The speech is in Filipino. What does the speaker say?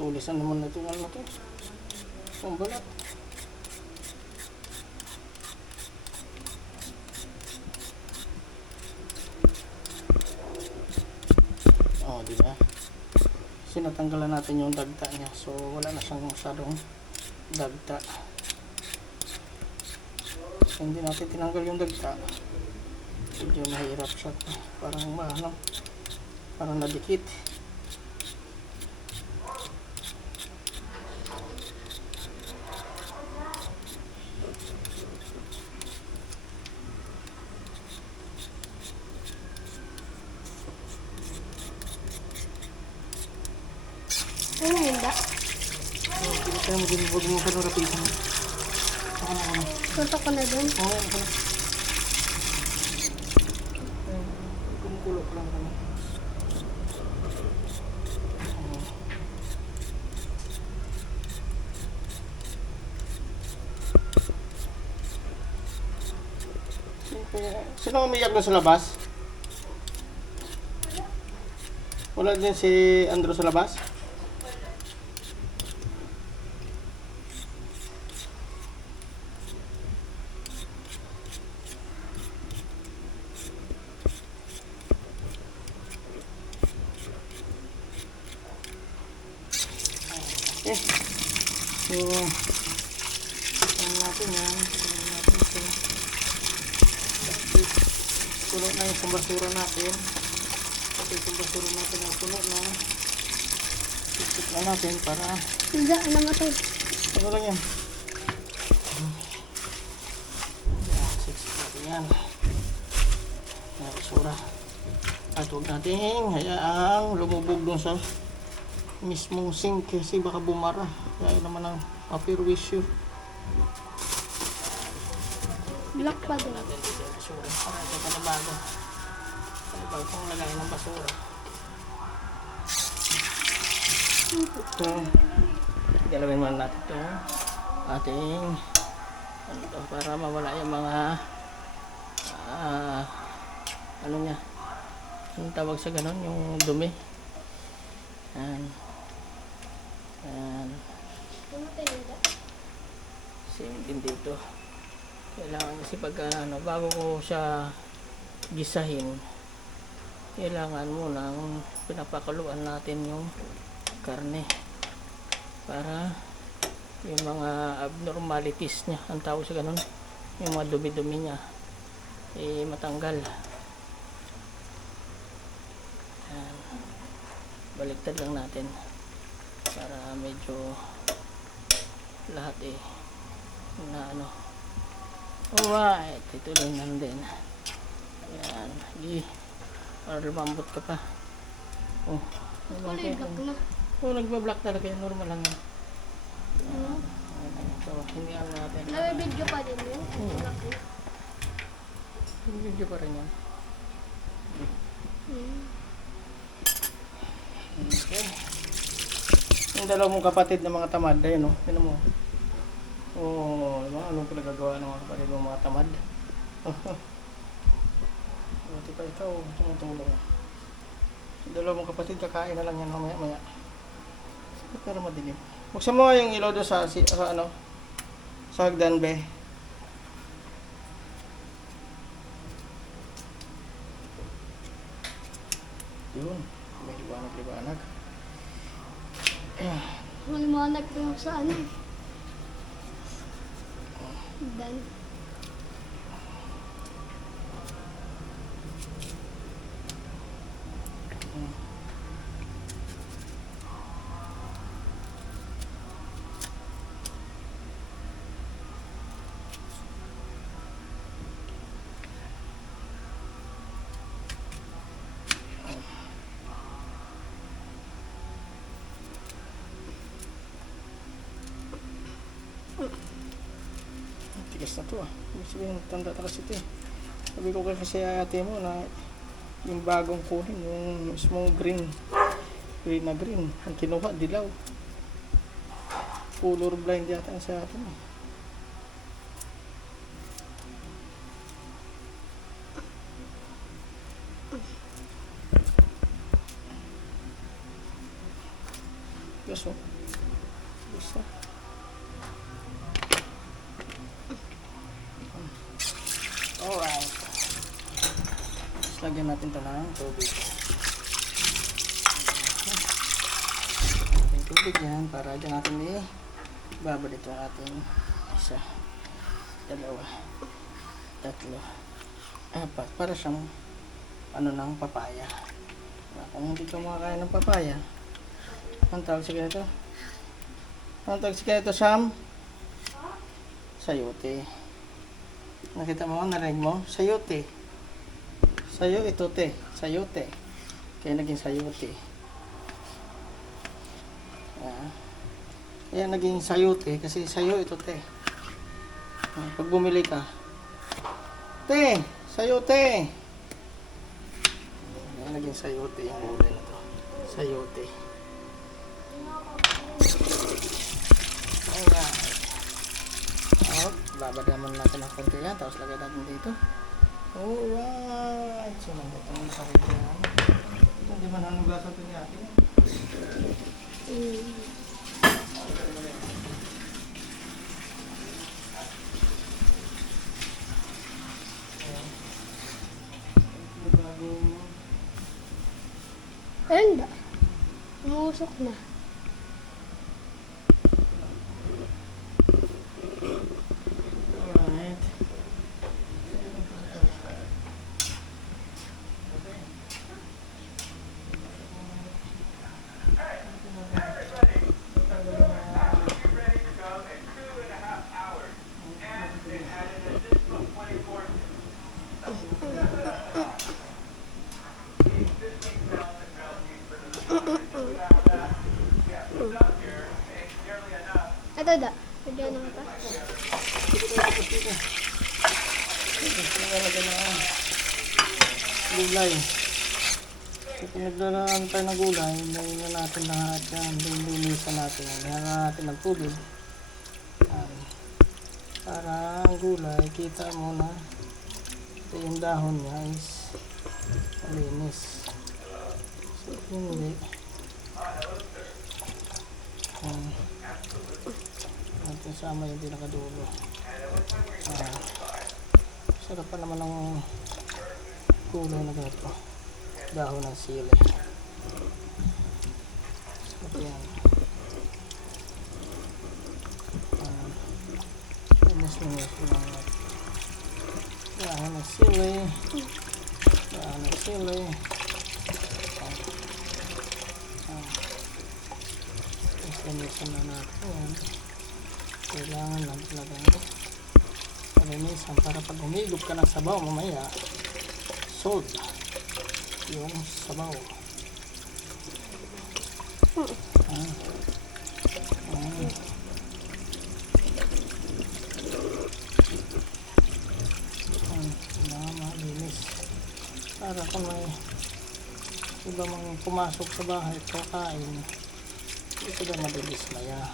tulisan naman na ito. Ano ito? Ang balat. Oh, di ba? Sinatanggalan natin yung dagta niya. So, wala na siyang masyadong dagta. So, hindi natin tinanggal yung dagta. Medyo mahirap siya. Parang ano, parang nadikit. Ano hindi? Hindi tayo huwag mo ka rapitan. Ako. Tutok ko na dun. Oo, ako na. Kumukulok lang kami. Sino umiyak na sa labas? Wala din si Andrew sa labas? Okay. So, natin yan. Natin ito. Puno na yung basura natin. Kasi yung basura natin ang puno na. Isip na natin para... Hindi, ano mo ito? Ano lang yan? Six natin yan. Yung basura. At huwag natin hayaang lumubog dun sa mismong sink kasi baka bumara. Kaya yun naman ang apirwisyo. Black pa din. Natin dito yung basura. Para ito panabago. Panabago kung lagay ng basura. Ito. Galawin man natin ito. Ating ano to, para mawala yung mga ano niya. Yung tawag sa ganon, yung dumi. Yan. Yan. Same din dito. Kailangan kasi pag bago ko siya gisahin, kailangan munang pinapakuluan natin yung karne para yung mga abnormalities niya, ang tawag sa ganun, yung mga dumi-dumi niya matanggal. Yan. Baliktad lang natin para medyo lahat na ano. Alright, ito rin nandun. Yan, para lumambot ka pa. Oh, Kulay black na. oh, nagbablock talaga yan, normal lang yan. So, hindi ano natin. Nabibidyo pa din yun. Black na. Video pa rin yan. Okay. Yung dalawang mong kapatid na mga tamad, ayun o, yun mo. Oh, diba? Anong pinagagawa ng mga kapatid ng mga tamad? Buti pa ikaw, tumutulong. Yung dalawang mong kapatid, kakain na lang yan mamaya-maya. Pero madilim. Buksan mo nga yung ilaw doon sa hagdan, be. Yun, may liwanag-liwanag. Maliwanag ko yung sa ano. Dan. Tigas na to ah. Ibig sabihin, tanda talaga ito eh. Sabi ko kasi ate mo na yung bagong kunin, yung mismong green na green. Ang kinuha, dilaw. Color blind yata sa atin eh. Yes, oh. isa. Alright. Tapos lagyan natin ito ng tubig. Ating tubig yan para dyan natin ibabad ito ang ating isa, dalawa, tatlo, apat. Para siyang ng papaya. Kung hindi ka makakain ng papaya, ang tawag sa ganito? Ang tawag sa ganito, Sam? Sayote. Nakita mo, narinig mo? Sayote. Sayo ito, te. Sayote. Kaya naging sayote. Kaya naging sayote kasi sayo ito, te. Pag bumili ka, te, sayote. Kaya naging sayote yung ulo na to. Sayote. Alright. Babadaman natin ang konti yan. Tapos lagay natin dito. Alright. So, nandito ang sarili na. Ito, hindi man hanugasan ito niya. Ayun ba? Umusok na. Alright. Ito da. Pwede na ito. Gulay. So, pinagdaraan tayo ng gulay, hindi na natin lahat yan. Linisan natin. Hindi natin ng tubig. Para ang gulay, kita mo na ito yung dahon niya is malinis. So, hindi. Natin sama yung pinakadulo. Sarap pa naman ng gulay na ganito. Dahon ng sili. Sarap yan. Linis lang natin. Dahon ng sili. Dahon ng sili. Linisan na natin yan. Kailangan lang talaga linisan para pag humigop ka ng sabaw mamaya, salt yung sabaw. Malinis para kung may iba mang pumasok sa bahay at kakain, ito na madilis maya.